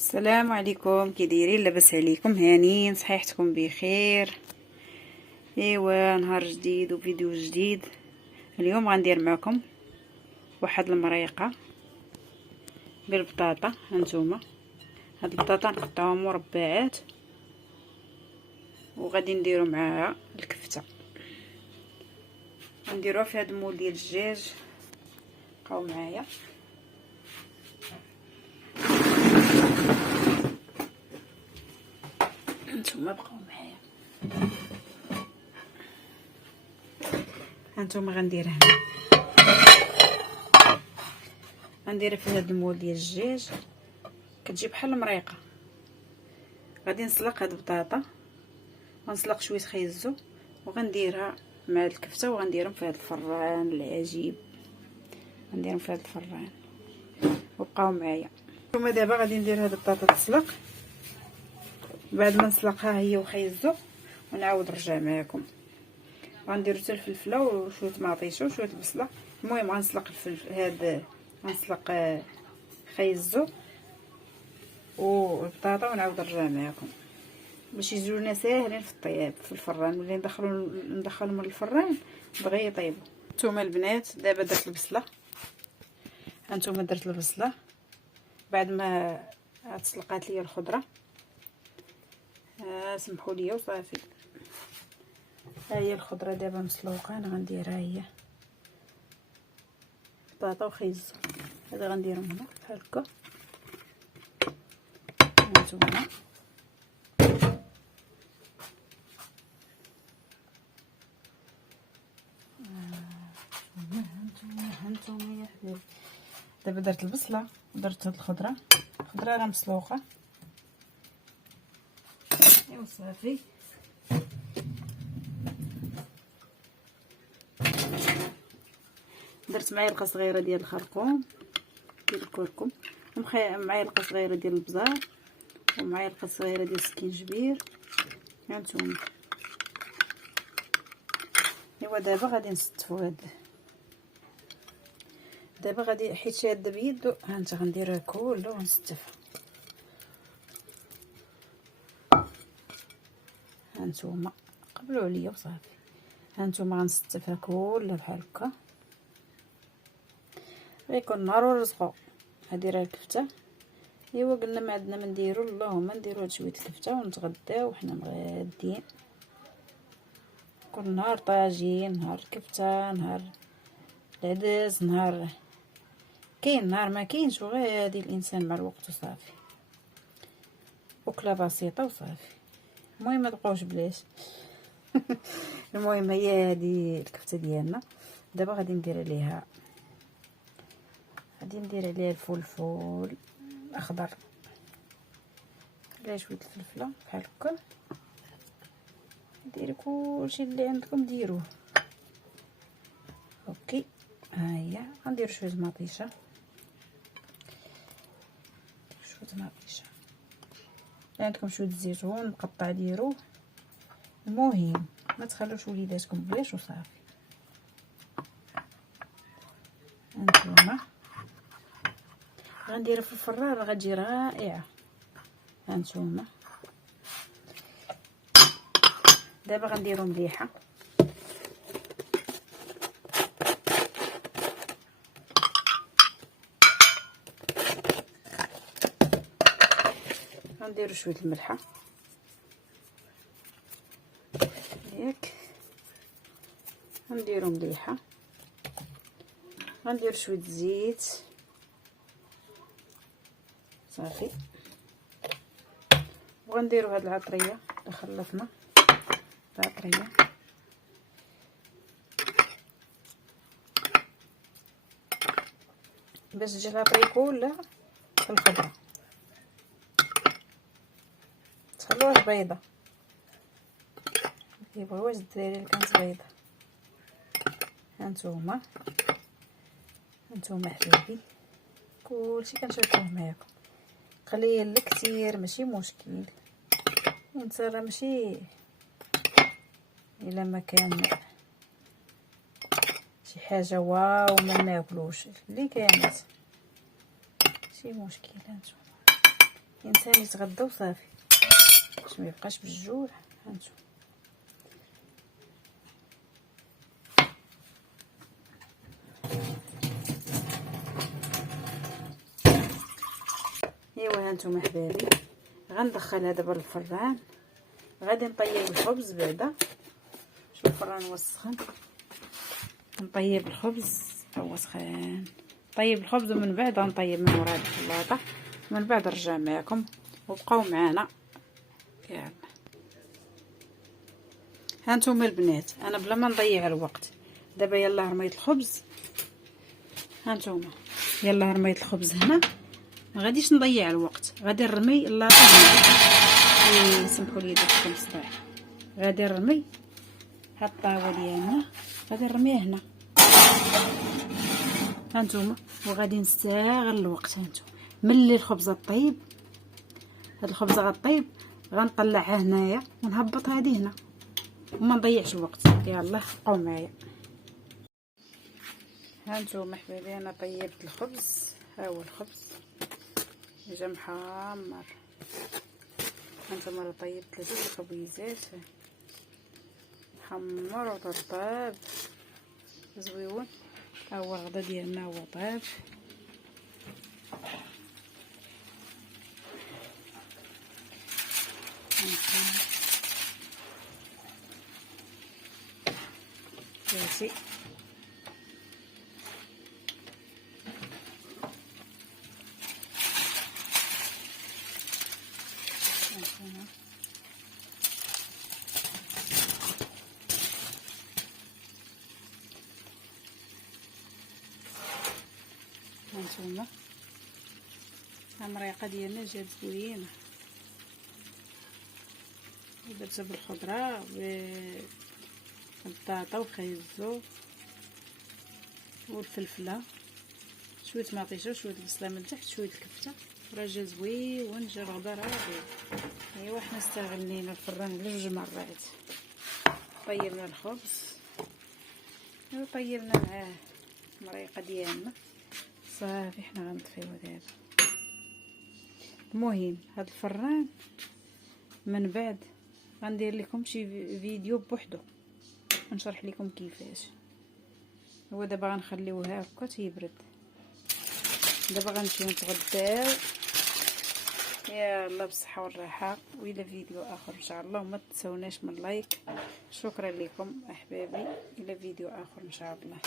السلام عليكم، كي دايرين؟ لاباس عليكم؟ هانيين؟ صحيحتكم بخير؟ ايوا نهار جديد وفيديو جديد. اليوم غندير معكم واحد المريقه بالبطاطا. هانتوما هاد البطاطا نقطعوها مربعات وغادي نديرو معاها الكفته. غنديروها في هاد المول ديال الدجاج. بقاو معايا. هانتوما بقاو معايا. هانتوما غنديرها في هاد المول ديال الدجاج. كتجي بحال المريقه. غادي نسلق هاد البطاطا غنسلق شويه خيزو وغنديرها مع هاد الكفته وغنديرهم في هاد الفران العجيب. غنديرهم في هاد الفران وبقاو معايا. ثم دابا غادي ندير هاد البطاطا تسلق. بعد ما نسلقها هي وخيزو ونعاود نرجع معكم. غندير حتى الفلفله وشويه مطيشه وشويه البصله. المهم غنسلق الفلفل غنسلق خيزو والبطاطا ونعاود نرجع معكم باش يجيو لنا ساهلين في الطياب في الفران. ملي ندخلهم للفران دغيا يطيبوا. نتوما البنات دابا درت البصله. هانتوما درت البصله بعد ما تسلقات ليا الخضره. سمحوا لي وصافي. ها هي الخضره دابا مسلوقه. انا غنديرها هي بطاطا وخيزو. هذا غنديرهم هنا بحال هكا. هانتوما هانتوما يا حبيبي. دابا درت البصله ودرت هاد الخضره راه مسلوقه. ايوا صافي. درت معلقه صغيره ديال الخرقوم ديال الكركم ومعلقه صغيره ديال البزار ومعلقه صغيره ديال السكينجبير. هانتوما ايوا دابا غادي نستفو هاد. دابا غادي حيت شاده بيدو. هانت غنديرها كله ونستفها. هانتوما قبلوا عليا وصافي. هانتوما غنستفها كلها بحال هكا. غيكون نهار ورزقو. هادي راه الكفته. ايوا قلنا ما عندنا ما نديرو، اللهم نديرو هاد شويه الكفته ونتغداو وحنا مغادين. كل نهار طاجين، نهار الكفته، نهار العدس، نهار كاين، نهار ما كاينش. وغادي الانسان مع الوقت وصافي. اكله بسيطه وصافي. المهم ما تبقاوش بلاش. المهم هي هذه الكفته ديالنا. دابا غادي ندير عليها الفلفل الاخضر. عليها شويه الفلفله بحال هكا. ديروا كلشي اللي عندكم ديروه. اوكي. ها هي غندير شويه مطيشه. عندكم شويه الزيتون مقطع ديروه. المهم ما تخلوش وليداتكم بلاش وصافي. هانتوما غنديرها في الفران غتجي رائعه. هانتوما دابا غنديرو مليحه. غنديرو شويه الملحه ياك. غنديرو مليحه. غندير شويه الزيت صافي. وغنديرو هاد العطريه اللي خلطنا. العطريه باش تجي العطريه كلها في الخضره. تخلوها بيضه. مكيبغيوهاش الدراري اللي كانت بيضه. هانتوما حبايبي كلشي كنشاركوه معاكم. قليل كتير ماشي مشكل. وانت راه ماشي الا ما كان شي حاجه واو ما ناكلوش اللي كانت ماشي مشكل. هانتوما الانسان يتغدى وصافي باش ما يبقاش بالجوع. هانتوما ايوا هانتوما حبابي غندخلها دابا للفران. غادي نطيب الخبز بعدا. شوف الفران هو سخن، نطيب الخبز هو سخان. طيب الخبز ومن بعد غنطيب من ورا الخلاطه، ومن بعد نرجع معكم وبقاو معنا. يلا هانتوما البنات انا بلا ما نضيع الوقت دابا يلا رميت الخبز. هانتوما يلا رميت الخبز هنا، ما غاديش نضيع الوقت، غادي نرمي اللاطه هنا. سمحوا لي داك الصباح غادي نرمي هاد الطاوه ديالنا، غادي نرميه هنا. هانتوما وغادي نستغل الوقت. هانتوما ملي الخبزه طيب، هاد الخبزه غطيب غنطلعها هنايا ونهبط هذه هنا وما نضيعش الوقت. يلا بقاو معايا. هانتوما حبايبي انا طيبت الخبز، ها هو الخبز جا محمر. هانتوما راه طيبت 3 خبيزات محمر وطرطاب زويون. ها هو الغدا ديالنا هو طاب. ماشي هانتوما المريقه ديالنا جات زوينه، درتها بالخضره بالبطاطا وخيزو والفلفله، شويه مطيشه وشويه البصله من تحت، شويه الكفته، راه جا زوين. جا الغدا رائع. ايوا حنا استغلينا الفران على 2 مرات. طيبنا الخبز وطيبنا معاه المريقه ديالنا صافي. حنا غنطفيوه دابا. المهم هاد الفران من بعد غندير لكم شي فيديو بوحدو ونشرح لكم كيفاش. هو دابا غنخليوه هكا تيبرد. دابا غنمشيو نتغداو. يلا بالصحه والراحه، والى فيديو اخر ان شاء الله. وما تنسوناش من لايك. شكرا لكم احبابي، الى فيديو اخر ان شاء الله.